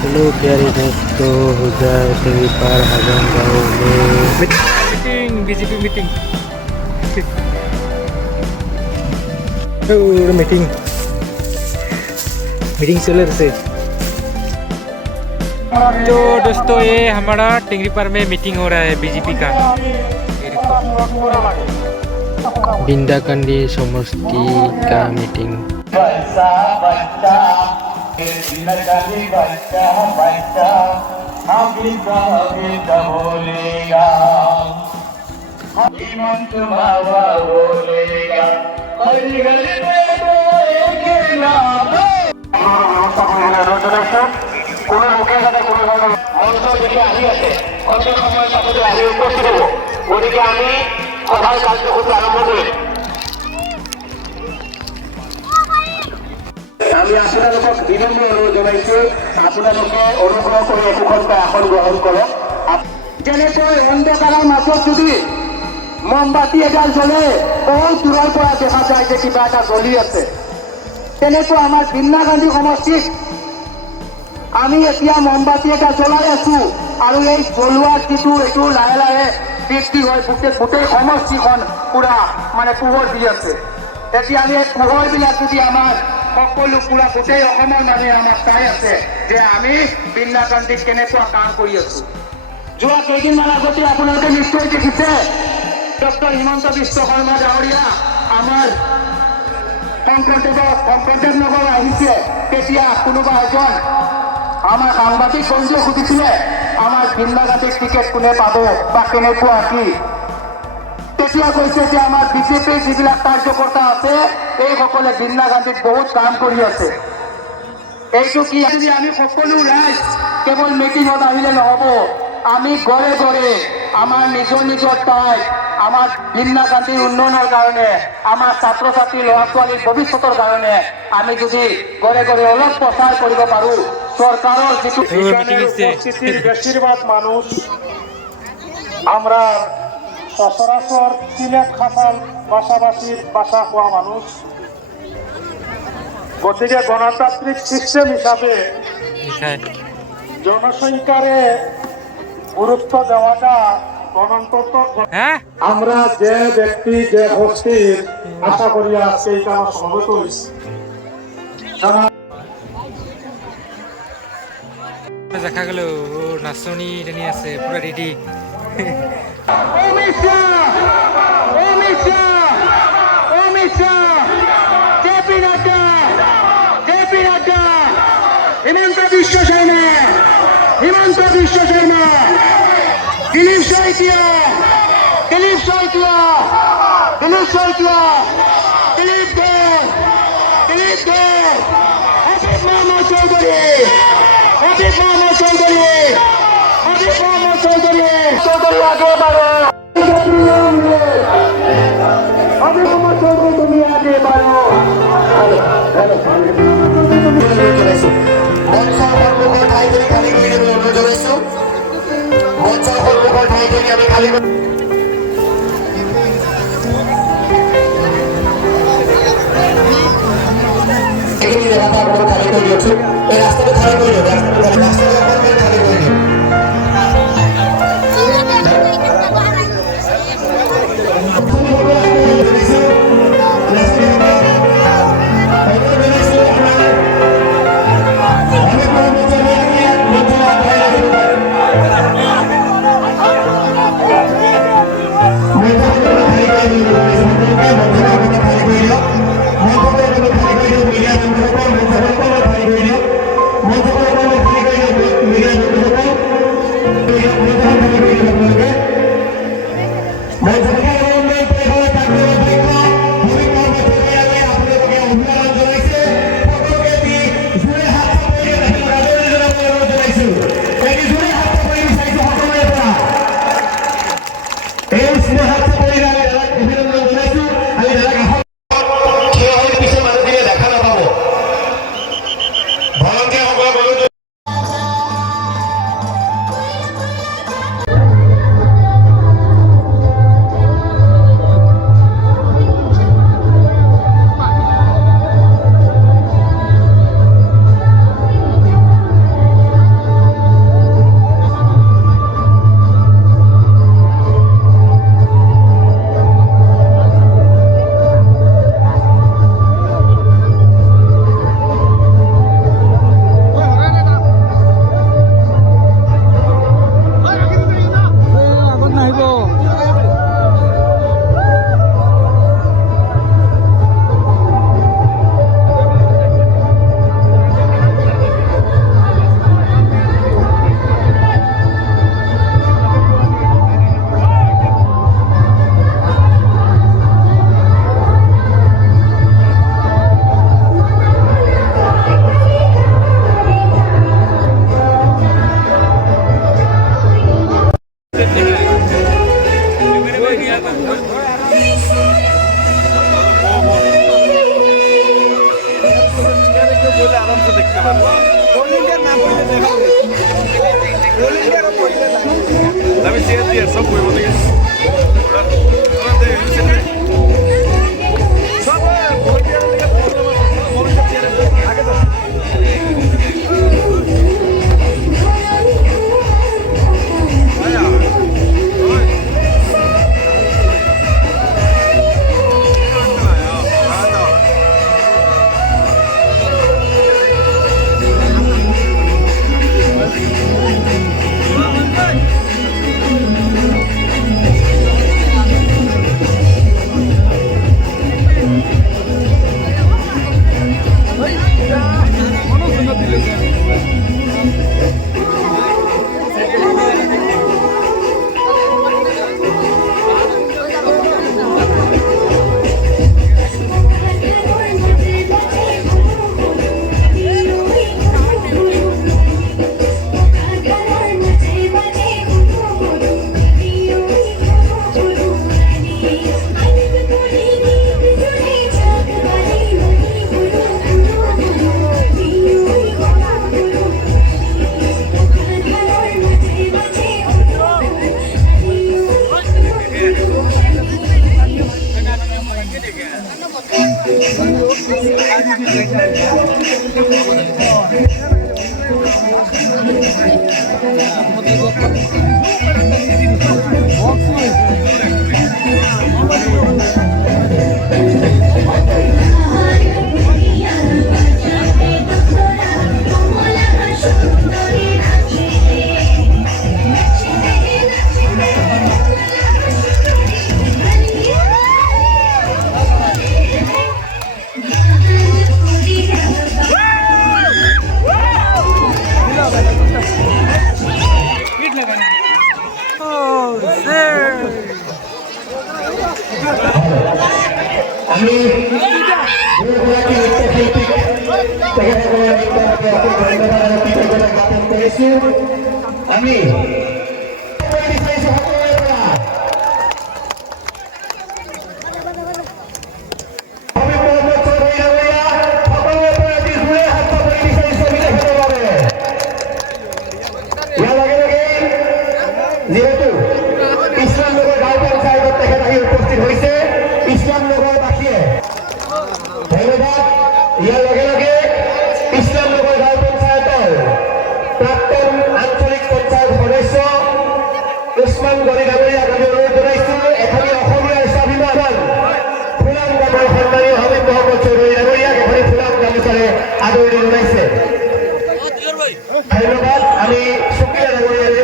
Hello प्यारे दोस्तों, हुजाय tangy पार हाजोंग गाँव में meeting BJP meeting meeting meeting चल रही है। तो दोस्तों ये हमारा टेंगरी पार में मीटिंग हो रहा है बीजेपी का। बिंदाकंडी समष्टि का मीटिंग। কোনো লোকের যাতে কোনো ধরনের মঞ্চ দেখে আহি আছে অন্তত সময়ের সাথে আহি উপস্থিত হব। গতিকে আমি সভাৰ কাৰ্যসূচী আৰম্ভ কৰিম। আমি আপোনালোকক বিনম্ৰ অনুৰোধ জনাইছো, আপোনালোকে অনুগ্ৰহ কৰি একোখনকৈ আসন গ্ৰহণ কৰক। যেনেকৈ অন্ধকাৰৰ মাজত যদি মমবাতি এডাল জ্বলে বহুত দূৰৰ পৰা দেখা যায় যে কিবা এটা জ্বলি আছে, তেনেকৈ আমাৰ বিন্না গান্ধী সমষ্টিত আমি এতিয়া মমবাতি এটা জ্বলাই আছো আৰু এই জ্বলোৱাৰ যিটো এইটো লাহে লাহে বৃদ্ধি হৈ গোটেই সমষ্টিখন পুৰা মানে পোহৰ দি আছে। এতিয়া আমি এই পোহৰবিলাক যদি আমাৰ সকলো পুৰা গোটেই অসমৰ মানুহে আমাক চাই আছে যে আমি বিন্না গান্ধীত কেনেকুৱা কাম কৰি আছো। যোৱা কেইদিনমান আগতে আপোনালোকে নিশ্চয় দেখিছে ডক্টৰ হিমন্ত বিশ্ব শৰ্মা ডাঙৰীয়া আমাৰ শংকৰদেৱ নগৰ আহিছে। তেতিয়া কোনোবা এজন আমাৰ সাংবাদিক বন্ধুৱে সুধিছিলে আমাৰ বিন্না গান্ধীক টিকেট কোনে পাব বা কেনেকুৱা কি। তেতিয়া কৈছে যে আমাৰ বিজেপিৰ যিবিলাক কাৰ্যকৰ্তা আছে এইসকলে বিন্না গান্ধীত বহুত কাম কৰি আছে। এইটো কি আমি সকলো ৰাইজ কেৱল মিটিঙত আহিলে নহ'ব, আমি ঘৰে ঘৰে আমাৰ নিজৰ নিজৰ ঠাইত আমাৰ বিন্না গান্ধীৰ উন্নয়নৰ কাৰণে আমাৰ ছাত্ৰ ছাত্ৰী ল'ৰা ছোৱালীৰ ভৱিষ্যতৰ কাৰণে আমি যদি ঘৰে ঘৰে অলপ প্ৰচাৰ কৰিব পাৰোঁ, সরকারের যেটু উপস্থিতির বেশিরভাগ মানুষ আমরা সচরাচর সিলেট খাসাল ভাষাভাষীর ভাষা কোয়া মানুষ। গতিকে গণতান্ত্রিক সিস্টেম হিসাবে জনসংখ্যারে গুরুত্ব দেওয়াটা গণতন্ত্র। আমরা যে ব্যক্তি যে গোষ্ঠীর আশা করি আজকে এই কাজ সমবেত হয়েছি। দেখা গেল নাচনি জানি আছে পুরা রেডি। হিমন্ত বিশ্ব শর্মা, হিমন্ত বিশ্ব শর্মা, দিলীপ শইকিয়া, দিলীপ শইকিয়া, দিলীপ শইকিয়া, দিলীপ দে, দিলীপ দে, আসিফ মোহাম্মদ চৌধুরী, আসিফ মোহাম্মদ চৌধুরী, আসিফ মোহাম্মদ চৌধুরী, চৌধুরী আগে বাড়ো, আসিফ মোহাম্মদ চৌধুরী তুমি আগে বাড়ো। মঞ্চৰ সন্মুখৰ ঠাইখিনি খালী কৰি দিবলৈ অনুৰোধ জনাইছো। মঞ্চৰ সন্মুখৰ ঠাইখিনি আমি খালী এইখিনি জেগাটো আপোনালোকে খালী কৰি দিয়কচোন। এই ৰাস্তাটো খালী কৰি দিয়ক, ৰাস্তাটো অকণমান খালী কৰি দিয়ক। Gracias. আমি আমি যেহেতু ইছলাম নগৰ গাঁও পঞ্চায়তত তেখেত আহি উপস্থিত হৈছে ইছলাম নগৰবাসীয়ে ধন্যবাদ। ইয়াৰ লগে লগে ইছলাম নগৰ গাঁও পঞ্চায়তৰ প্ৰাক্তন আঞ্চলিক পঞ্চায়ত সদস্য উছমান গনি ডাঙৰীয়াক আমি অনুৰোধ জনাইছো এখনি অসমীয়াৰ স্বাভিমান ফুলাম গামৰ সন্মানীয় হাবিব মহম্মদ চৌধুৰী ডাঙৰীয়াক এখনি ফুলাম গামোচাৰে আদৰণি জনাইছে। ধন্যবাদ। আমি শুক্ৰিয়া ডাঙৰীয়াৰে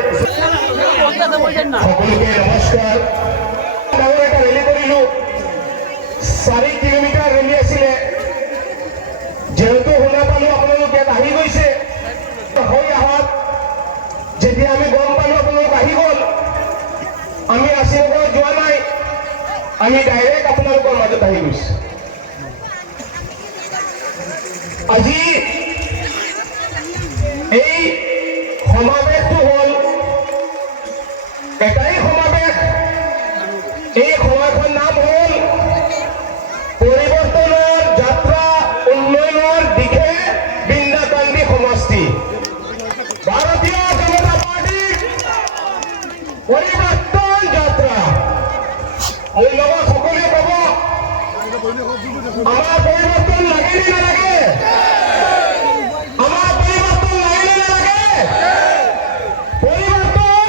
সকলোকে নমস্কাৰ। ডাঙৰ এটা ৰেলী কৰিলো, 4 কিলোমিটাৰ ৰেলী আছিলে। যেহেতু শুনা পালো আপোনালোক ইয়াত আহি গৈছে, হৈ আহক। যেতিয়া আমি গম পালো আপোনালোক আহি গ'ল, আমি আশীৰ্বাদ যোৱা নাই, আমি ডাইৰেক্ট আপোনালোকৰ মাজত আহি গৈছো। আজি এই সমাৱেশটো হ'ল এটাই সমাৱেশ। এই সমাৱেশৰ নাম হ'ল পৰিৱৰ্তনৰ যাত্ৰা উন্নয়নৰ দিশে বৃন্দাকান্দি সমষ্টি। ভাৰতীয় জনতা পাৰ্টিৰ পৰিৱৰ্তন যাত্ৰা। মোৰ লগত সকলোৱে ক'ব, আমাৰ পৰিৱৰ্তন লাগে নে নালাগে? আমাৰ পৰিৱৰ্তন লাগে নে নালাগে? পৰিৱৰ্তন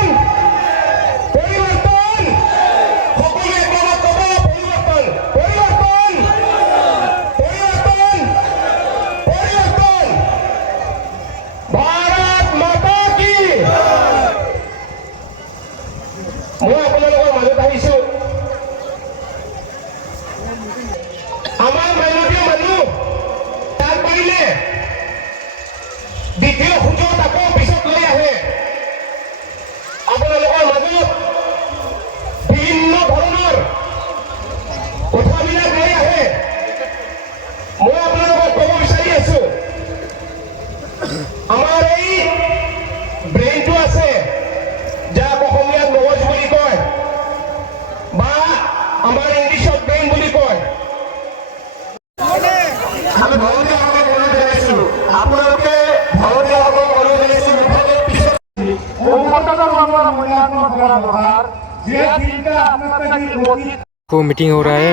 পৰিৱৰ্তন সকলোৱে ক'ব, পৰিৱৰ্তন পৰিৱৰ্তন পৰিৱৰ্তন পৰিৱৰ্তন। ভাৰত মাতা কি। মই আপোনালোকৰ মাজত আহিছো। আমাৰ মাইনৰীয় মানুহ তাত পাৰিলে দ্বিতীয় সুযোগ আকৌ পিছত লৈ আহে। আপোনালোকৰ মাজত বিভিন্ন ধৰণৰ কথাবিলাক লৈ আহে। মই আপোনালোকক ক'ব বিচাৰি আছো, আমাৰ এই ব্ৰেইনটো আছে, যাক অসমীয়াত মগজ বুলি কয় বা আমাৰ ইংলিছত ব্ৰেইন বুলি কয়। আমি ভৰতীয়াসকলক অনুৰোধ জনাইছো, আপোনালোকে ভৰতীয়াসকলক অনুৰোধ জনাইছো পিছত को मीटिंग हो रहा है।